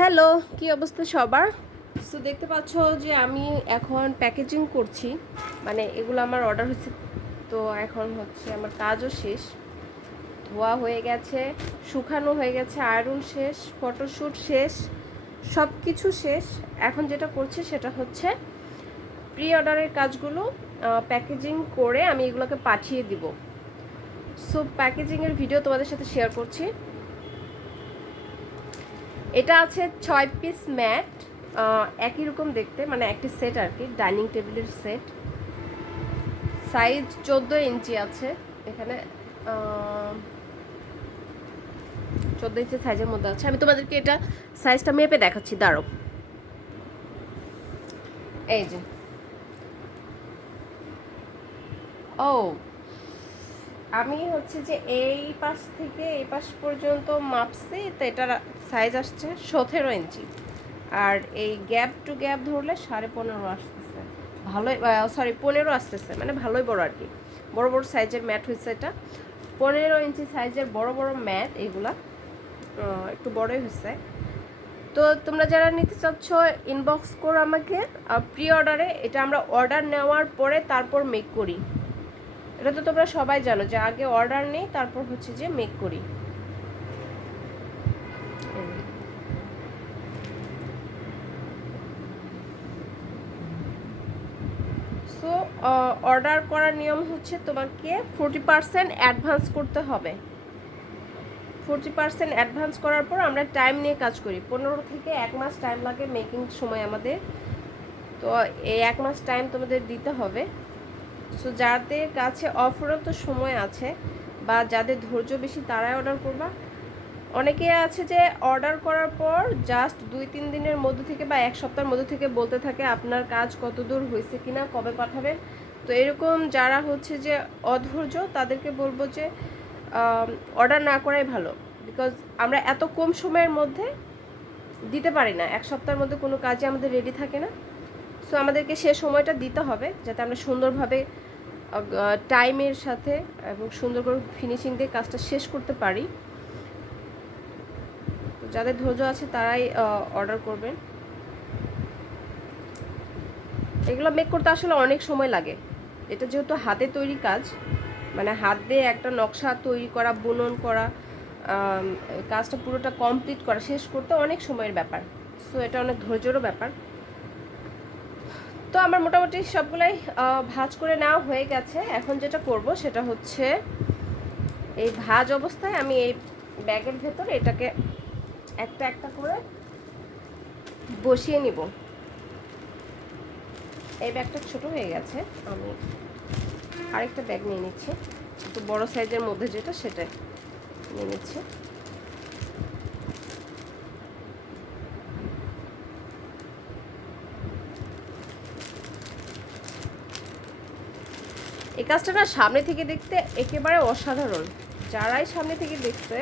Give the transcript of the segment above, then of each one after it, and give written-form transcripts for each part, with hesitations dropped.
Hello, কি অবস্থা সবার? সো দেখতে পাচ্ছ যে আমি এখন প্যাকেজিং করছি, মানে এগুলো আমার অর্ডার হয়েছে। তো এখন হচ্ছে আমার কাজও শেষ, ধোয়া হয়ে গেছে, শুকানো হয়ে গেছে, আয়রন শেষ, ফটোশ্যুট শেষ, সব কিছু শেষ। এখন যেটা করছি সেটা হচ্ছে প্রি অর্ডারের কাজগুলো প্যাকেজিং করে আমি এগুলোকে পাঠিয়ে দিব। সো প্যাকেজিংয়ের ভিডিও তোমাদের সাথে শেয়ার করছি। এটা আছে 6 পিস ম্যাট, একই রকম দেখতে, মানে একটি সেট আর কি, ডাইনিং টেবিলের সেট। সাইজ 14 ইঞ্চি আছে এখানে, 14 ইঞ্চি সাইজের মধ্যে আছে। আমি তোমাদেরকে এটা সাইজটা মেপে দেখাচ্ছি, দাঁড়ো। এই যে, ও আমি হচ্ছে যে এই পাশ থেকে এই পাশ পর্যন্ত মাপছি, তো এটার সাইজ আসছে 17 ইঞ্চি। আর এই গ্যাপ টু গ্যাপ ধরলে 15.5 আসতেছে, ভালোই, সরি 15 আসতেছে, মানে ভালোই বড় আর কি। বড় বড় সাইজের ম্যাট হয়েছে এটা, 15 ইঞ্চি সাইজের বড় বড় ম্যাট এগুলা, একটু বড়ই হয়েছে। তো তোমরা যারা নিতে চাচ্ছ ইনবক্স করো আমাকে। প্রি অর্ডারে এটা আমরা অর্ডার নেওয়ার পরে তারপর মেক করি। এটা তো তোমরা সবাই জানো যে আগে অর্ডার নেই, তারপর হচ্ছে যে মেক করি। সো অর্ডার করার নিয়ম হচ্ছে তোমাকে 40% অ্যাডভান্স করতে হবে। 40% অ্যাডভান্স করার পর আমরা টাইম নিয়ে কাজ করি, 15 থেকে 1 মাস টাইম লাগে মেকিং সময় আমাদের। তো এই 1 মাস টাইম তোমাদের দিতে হবে। সো যাদের কাছে অফুরন্ত সময় আছে বা যাদের ধৈর্য বেশি তারাই অর্ডার করবা। অনেকে আছে যে অর্ডার করার পর জাস্ট 2-3 দিনের মধ্যে থেকে বা 1 সপ্তাহের মধ্যে থেকে বলতে থাকে আপনার কাজ কত দূর হয়েছে কিনা, কবে পাঠাবেন। তো এরকম যারা হচ্ছে যে অধৈর্য তাদেরকে বলবো যে অর্ডার না করাই ভালো, বিকজ আমরা এত কম সময়ের মধ্যে দিতে পারি না, 1 সপ্তাহের মধ্যে কোনো কাজই আমাদের রেডি থাকে না। সো আমাদেরকে সে সময়টা দিতে হবে যাতে আমরা সুন্দরভাবে টাইমের সাথে এবং সুন্দর করে ফিনিশিং দিয়ে কাজটা শেষ করতে পারি। তো যাদের ধৈর্য আছে তারাই অর্ডার করবেন। এগুলো মেক করতে আসলে অনেক সময় লাগে। এটা যেহেতু হাতে তৈরি কাজ, মানে হাত দিয়ে একটা নকশা তৈরি করা, বুনন করা, কাজটা পুরোটা কমপ্লিট করা, শেষ করতে অনেক সময়ের ব্যাপার। সো এটা অনেক ধৈর্যেরও ব্যাপার। তো আমার মোটামুটি সবগুলাই ভাঁজ করে নেওয়া হয়ে গেছে। এখন যেটা করব সেটা হচ্ছে এই ভাঁজ অবস্থায় আমি এই ব্যাগের ভেতরে এটাকে একটা একটা করে বসিয়ে নিব। এই ব্যাগটা ছোট হয়ে গেছে, আমি আরেকটা ব্যাগ নিয়ে নিচ্ছি, একটু বড় সাইজের মধ্যে যেটা সেটা নিয়ে নিচ্ছি। এই কাজটা না সামনে থেকে দেখতে একেবারে অসাধারণ। যারাই সামনে থেকে দেখছে,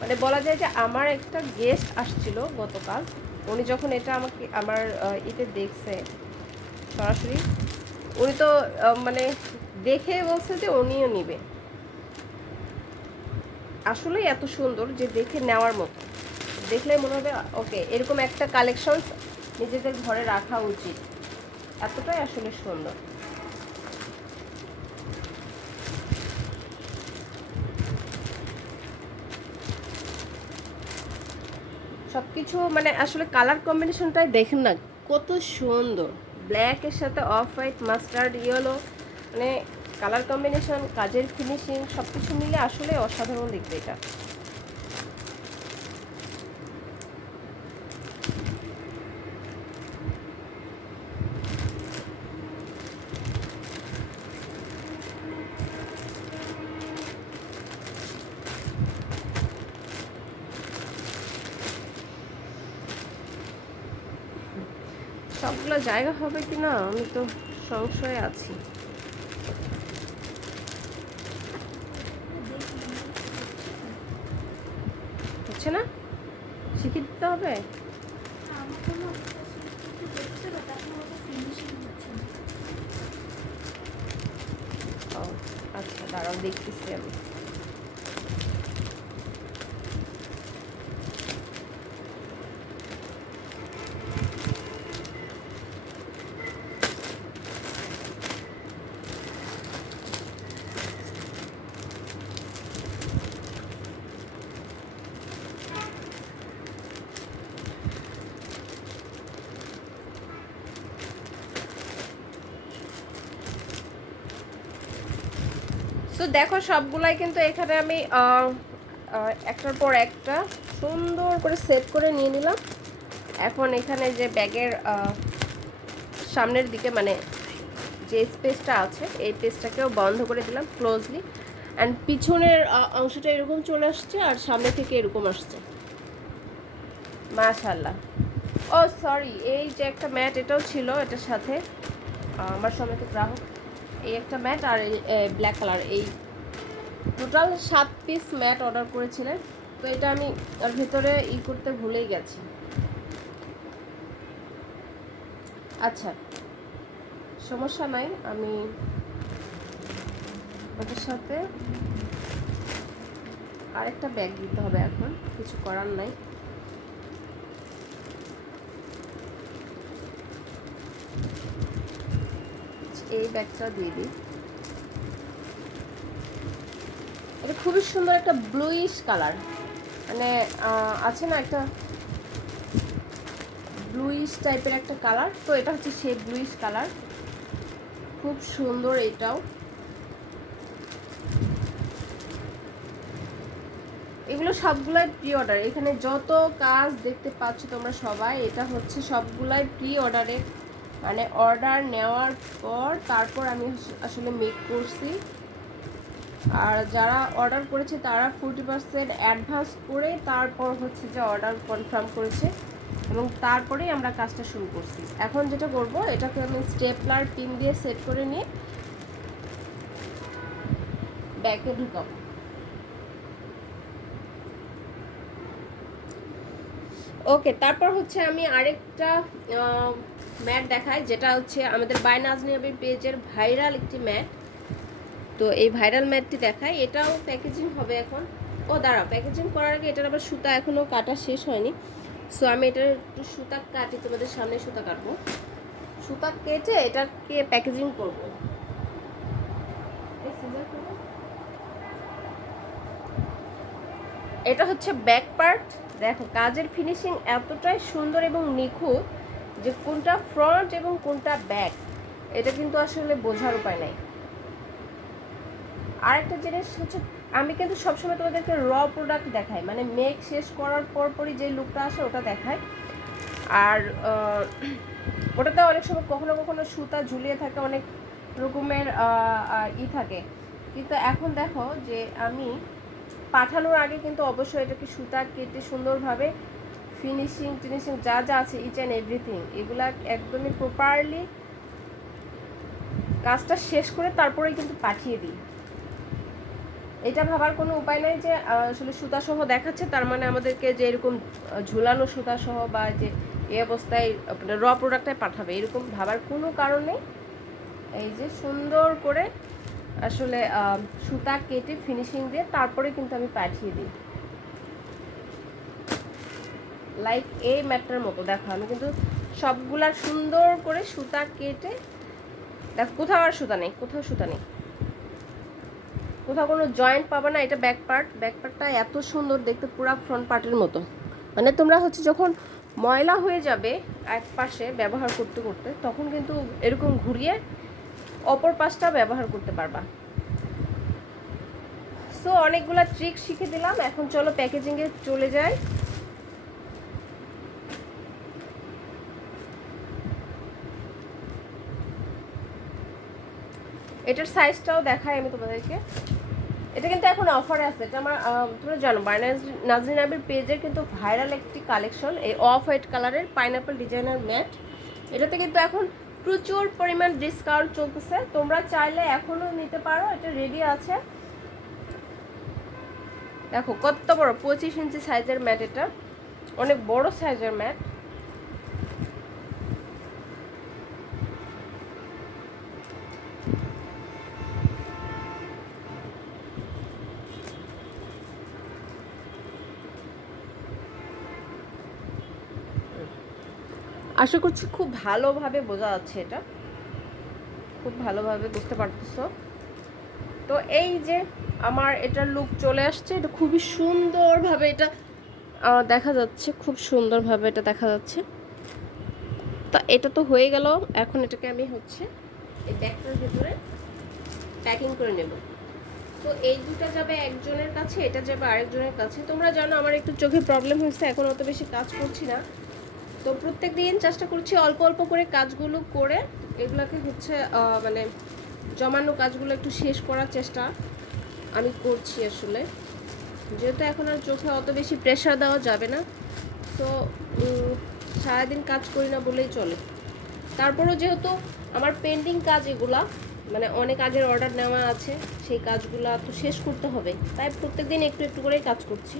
মানে বলা যায় যে আমার একটা গেস্ট আসছিল গতকাল, উনি যখন এটা আমাকে আমার ইতে দেখছে সরাসরি, উনি তো মানে দেখে বলছে যে উনিও নিবে। আসলেই এত সুন্দর যে দেখে নেওয়ার মতো, দেখলে মনে হবে ওকে এরকম একটা কালেকশন নিজেদের ঘরে রাখা উচিত, এতটাই আসলে সুন্দর। সব কিছু মানে আসলে কালার কম্বিনেশনটাই দেখেন না কত সুন্দর, ব্ল্যাকের সাথে অফ হোয়াইট, মাস্টার্ড ইয়েলো, মানে কালার কম্বিনেশন, কাজের ফিনিশিং সব কিছু মিলে আসলে অসাধারণ দেখতে এটা। সবগুলো জায়গা হবে কি না আমি তো সংশয়ে আছি। হচ্ছে না, শিখিয়ে দিতে হবে। ও আচ্ছা, দাঁড়াও দেখতেছি আমি। তো দেখো সবগুলাই কিন্তু এখানে আমি একটার পর একটা সুন্দর করে সেট করে নিয়ে নিলাম। এখন এখানে যে ব্যাগের সামনের দিকে মানে যে স্পেসটা আছে এই স্পেসটাকেও বন্ধ করে দিলাম ক্লোজলি। অ্যান্ড পিছনের অংশটা এরকম চলে আসছে আর সামনে থেকে এরকম আসছে, মাশাআল্লাহ। ও সরি, এই যে একটা ম্যাট এটাও ছিল এটার সাথে, আমার সামনে তো গ্রাহক। এই একটা ম্যাট আর এই ব্ল্যাক কালার, এই টোটাল 7 পিস ম্যাট অর্ডার করেছিলেন। তো এটা আমি আর ভেতরে করতে ভুলেই গেছি। আচ্ছা সমস্যা নাই, আমি ওটার সাথে আরেকটা ব্যাগ দিতে হবে, এখন কিছু করার নাই। এই ব্যাগটা দিয়ে দিই। এটা খুবই সুন্দর একটা ব্লুইশ কালার, মানে আছে না একটা ব্লুইশ টাইপের একটা কালার, তো এটা হচ্ছে সেই ব্লুইশ কালার, খুব সুন্দর এটাও। এগুলো সবগুলাই প্রি অর্ডার, এখানে যত কাজ দেখতে পাচ্ছ তোমরা সবাই, এটা হচ্ছে সবগুলাই প্রি অর্ডারের, মানে অর্ডার নেওয়ার পর তারপর আমি আসলে মেক করছি। আর যারা অর্ডার করেছে তারা 40% অ্যাডভান্স করে তারপর হচ্ছে যে অর্ডার কনফার্ম করেছে এবং তারপরেই আমরা কাজটা শুরু করছি। এখন যেটা করব, এটাকে আমি স্টেপলার পিন দিয়ে সেট করে নিয়ে ব্যাগে ঢুকাবো। ওকে, তারপর হচ্ছে আমি আরেকটা ম্যাট দেখাই, যেটা হচ্ছে আমাদের বাই নাজনীন আবির পেজের ভাইরাল একটি ম্যাট। তো এই ভাইরাল ম্যাটটি দেখাই, এটাও প্যাকেজিং হবে এখন। ও দাঁড়াও, প্যাকেজিং করার আগে এটার আবার সুতা এখনও কাটা শেষ হয়নি। সো আমি এটার একটু সুতা কাটি, তোমাদের সামনে সুতা কাটবো, সুতা কেটে এটাকে প্যাকেজিং করবো। এটা হচ্ছে ব্যাক পার্ট। দেখো কাজের ফিনিশিং এতটাই সুন্দর এবং নিখুঁত যে কোনটা ফ্রন্ট এবং কোনটা ব্যাক এটা কিন্তু আসলে বোঝার উপায় নাই। আরেকটা জিনিস হচ্ছে, আমি কিন্তু সবসময় তোমাদেরকে র প্রোডাক্ট দেখাই, মানে মেক শেষ করার পরপরই যে লুকটা আসে ওটা দেখাই। আর ওটাতে অনেক সময় কখনো কখনো সুতা ঝুলিয়ে থাকে, অনেক রকমের থাকে। কিন্তু এখন দেখো যে আমি পাঠানোর আগে কিন্তু অবশ্যই এটাকে সুতা কেটে সুন্দরভাবে ফিনিশিং টিনিশিং যা যা আছে ইচ অ্যান্ড এভরিথিং এগুলা একদমই প্রপারলি কাজটা শেষ করে তারপরেই কিন্তু পাঠিয়ে দিই। এটা ভাবার কোনো উপায় নাই যে আসলে সুতাসহ দেখাচ্ছে তার মানে আমাদেরকে যে এরকম ঝুলানো সুতাসহ বা যে এই অবস্থায় র প্রোডাক্টটাই পাঠাবে, এরকম ভাবার কোনো কারণ নেই। এই যে সুন্দর করে আসলে সুতা কেটে ফিনিশিং দিয়ে তারপরে কিন্তু আমি পাঠিয়ে দিই, লাইক এই ম্যাটটার মতো। দেখো আমি কিন্তু সবগুলা সুন্দর করে সুতা কেটে, দেখো কোথাও আর সুতা নেই, কোথাও সুতা নেই, কোথাও কোনো জয়েন্ট পাবে না। এটা ব্যাক পার্ট, ব্যাক পার্টটা এত সুন্দর দেখতে, পুরো ফ্রন্ট পার্টের মতো। মানে তোমরা হচ্ছে যখন ময়লা হয়ে যাবে এক পাশে ব্যবহার করতে করতে তখন কিন্তু এরকম ঘুরিয়ে অপর পাশটা ব্যবহার করতে পারবা। সো অনেকগুলা ট্রিক শিখে দিলাম, এখন চলো প্যাকেজিংয়ে চলে যাই। এটার সাইজটাও দেখাই আমি তোমাদেরকে। এটা কিন্তু এখন অফারে আছে, এটা আমার তোমরা জানো বাই নাজনীন আবির পেজের কিন্তু ভাইরাল একটি কালেকশন, এই অফ হোয়াইট কালারের পাইনাপল ডিজাইনার ম্যাট। এটাতে কিন্তু এখন প্রচুর পরিমাণ ডিসকাউন্ট চলতেছে, তোমরা চাইলে এখনও নিতে পারো, এটা রেডি আছে। দেখো কত বড়, 25 ইঞ্চি সাইজের ম্যাট, এটা অনেক বড় সাইজের ম্যাট। আশা করছি খুব ভালোভাবে বোঝা যাচ্ছে, এটা খুব ভালোভাবে বুঝতে পারতেছো। তো এই যে আমার এটার লুক চলে আসছে, এটা খুবই সুন্দরভাবে এটা দেখা যাচ্ছে, খুব সুন্দরভাবে এটা দেখা যাচ্ছে। তা এটা তো হয়ে গেল, এখন এটাকে আমি হচ্ছে এই ব্যাগটার ভিতরে প্যাকিং করে নেব। তো এই দুটো যাবে একজনের কাছে, এটা যাবে আরেকজনের কাছে। তোমরা জানো আমার একটু চোখে প্রবলেম হয়েছে, এখন অত বেশি কাজ করছি না। তো প্রত্যেক দিন চেষ্টা করছি অল্প অল্প করে কাজগুলো করে এগুলোকে হচ্ছে মানে জমানো কাজগুলো একটু শেষ করার চেষ্টা আমি করছি আসলে, যেহেতু এখন আর চোখে অত বেশি প্রেশার দেওয়া যাবে না। তো সারাদিন কাজ করি না বলেই চলে। তারপরও যেহেতু আমার পেন্ডিং কাজ এগুলা, মানে অনেক আগের অর্ডার নেওয়া আছে, সেই কাজগুলো তো শেষ করতে হবে, তাই প্রত্যেকদিন একটু একটু করেই কাজ করছি।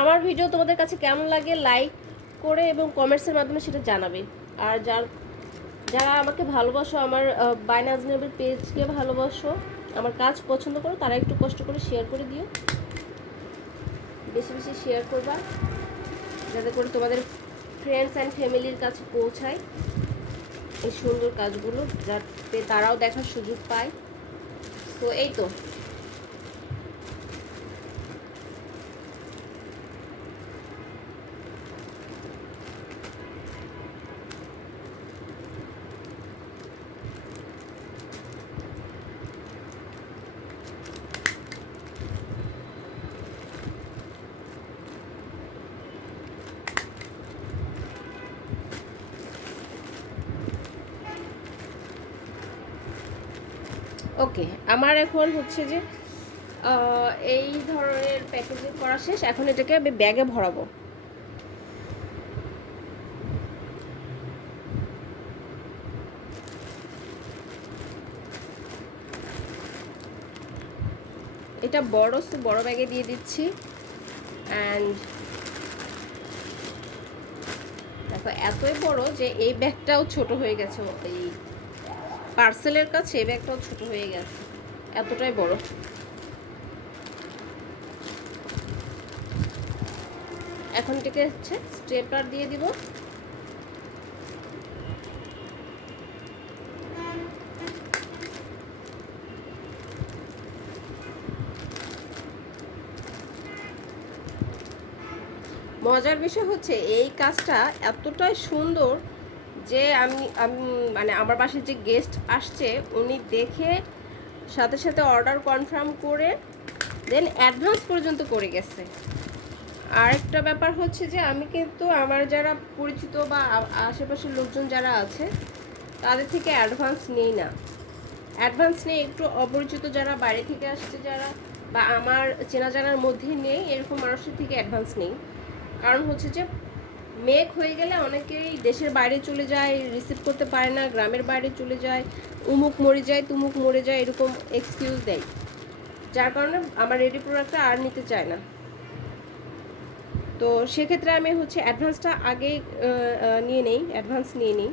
আমার ভিডিও তোমাদের কাছে কেমন লাগে লাইক করে এবং কমেন্টসের মাধ্যমে সেটা জানাবে। আর যারা আমাকে ভালোবাসো, আমার বাই নাজ নেবের পেজকে ভালোবাসো, আমার কাজ পছন্দ করো, তারা একটু কষ্ট করে শেয়ার করে দিও, বেশি বেশি শেয়ার করবা, যাতে করে তোমাদের ফ্রেন্ডস অ্যান্ড ফ্যামিলির কাছে পৌঁছায় এই সুন্দর কাজগুলো, যাতে তারাও দেখার সুযোগ পায়। তো এই তো ওকে, আমার এখন হচ্ছে যে এই ধরনের প্যাকেজিং করা শেষ। এখন এটাকে আমি ব্যাগে ভরাবো। এটা বড় ব্যাগে দিয়ে দিচ্ছি। অ্যান্ড দেখো এতই বড় যে এই ব্যাগটাও ছোট হয়ে গেছে, এই পার্সেলের কাছে এই ব্যাগটাও ছোট হয়ে গেছে, এতটাই বড়। এখন এটাকে হচ্ছে স্টেপলার দিয়ে দিব। মজার বিষয় হচ্ছে এই কাজটা এতটাই সুন্দর যে আমি মানে আমার বাসায় যে গেস্ট আসছে উনি দেখে সাথে সাথে অর্ডার কনফার্ম করে দেন অ্যাডভান্স পর্যন্ত করে গেছে। আরেকটা ব্যাপার হচ্ছে যে আমি কিন্তু আমার যারা পরিচিত বা আশেপাশের লোকজন যারা আছে তাদের থেকে অ্যাডভান্স নেই না। অ্যাডভান্স নেই একটু অপরিচিত যারা বাইরে থেকে আসছে যারা বা আমার চেনা জানার মধ্যে নেই এরকম মানুষের থেকে অ্যাডভান্স নেই। কারণ হচ্ছে যে মেঘ হয়ে গেলে অনেকেই দেশের বাইরে চলে যায়, রিসিভ করতে পারে না, গ্রামের বাইরে চলে যায়, উমুক মরে যায় তুমুক মরে যায়, এরকম এক্সকিউজ দেয়, যার কারণে আমার রেডি প্রোডাক্টটা আর নিতে চায় না। তো সেক্ষেত্রে আমি হচ্ছে অ্যাডভান্সটা আগেই নিয়ে নিই।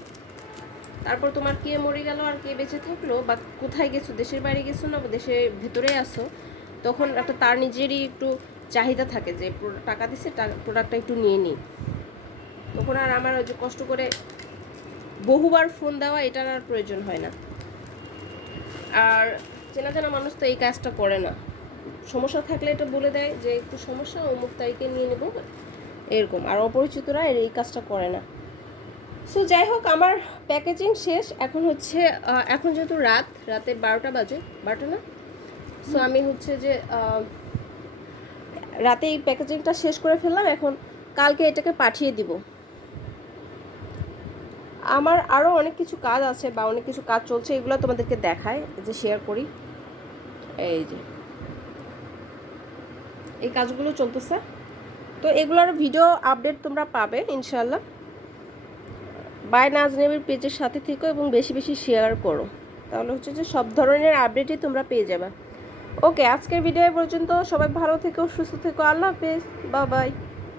তারপর তোমার কে মরে গেল আর কে বেঁচে থাকলো বা কোথায় গেছো, দেশের বাইরে গেছো না বা দেশের ভেতরে আসো, তখন একটা তার নিজেরই একটু চাহিদা থাকে যে টাকা দিচ্ছে প্রোডাক্টটা একটু নিয়ে নিই। তখন আর আমার ওই যে কষ্ট করে বহুবার ফোন দেওয়া এটার আর প্রয়োজন হয় না। আর চেনা জানা মানুষ তো এই কাজটা করে না, সমস্যা থাকলে এটা বলে দেয় যে একটু সমস্যা অমুক তারিখে নিয়ে নেব এরকম। আর অপরিচিতরা এই কাজটা করে না। সো যাই হোক, আমার প্যাকেজিং শেষ। এখন হচ্ছে এখন যেহেতু রাতে 12টা বাজে, 12টা না, সো আমি হচ্ছে যে রাতে এই প্যাকেজিংটা শেষ করে ফেললাম। এখন কালকে এটাকে পাঠিয়ে দিব। আমার আরও অনেক কিছু কাজ আছে বা অনেক কিছু কাজ চলছে, এগুলো তোমাদেরকে দেখায় যে শেয়ার করি। এই যে এই কাজগুলো চলতেছে, তো এগুলোর ভিডিও আপডেট তোমরা পাবে ইনশাল্লাহ। বাই নাজ নেবের পেজের সাথে থেকো এবং বেশি বেশি শেয়ার করো, তাহলে হচ্ছে যে সব ধরনের আপডেটই তোমরা পেয়ে যাবে। ওকে, আজকের ভিডিও পর্যন্ত। সবাই ভালো থেকো, সুস্থ থেকো, আল্লাহ হাফেজ, বাই বাই।